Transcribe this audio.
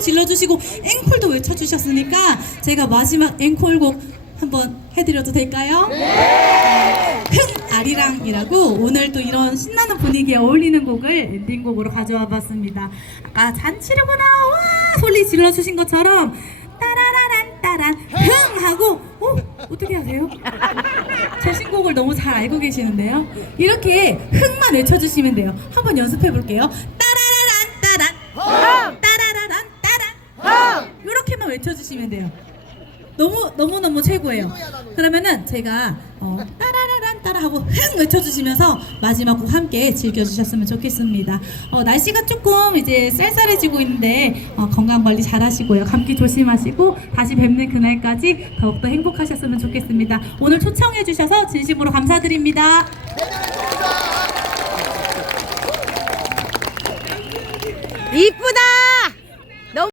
질러주시고 앵콜도 외쳐주셨으니까 제가 마지막 앵콜곡 한번 해드려도 될까요? 네. 흥 아리랑이라고 오늘 또 이런 신나는 분위기에 어울리는 곡을 엔딩곡으로 가져와 봤습니다. 아까 잔치르구나 와 소리 질러주신 것처럼 따라라란 따란 흥 하고 어 어떻게 하세요? 제 신곡을 너무 잘 알고 계시는데요. 이렇게 흥만 외쳐주시면 돼요. 한번 연습해 볼게요. 따 외쳐주시면 돼요. 너무 너무 너무 최고예요. 그러면은 제가 어, 따라라란 따라 하고 흥 외쳐주시면서 마지막 곡 함께 즐겨주셨으면 좋겠습니다. 어, 날씨가 조금 이제 쌀쌀해지고 있는데 어, 건강 관리 잘하시고요. 감기 조심하시고 다시 뵙는 그날까지 더욱더 행복하셨으면 좋겠습니다. 오늘 초청해주셔서 진심으로 감사드립니다. 이쁘다!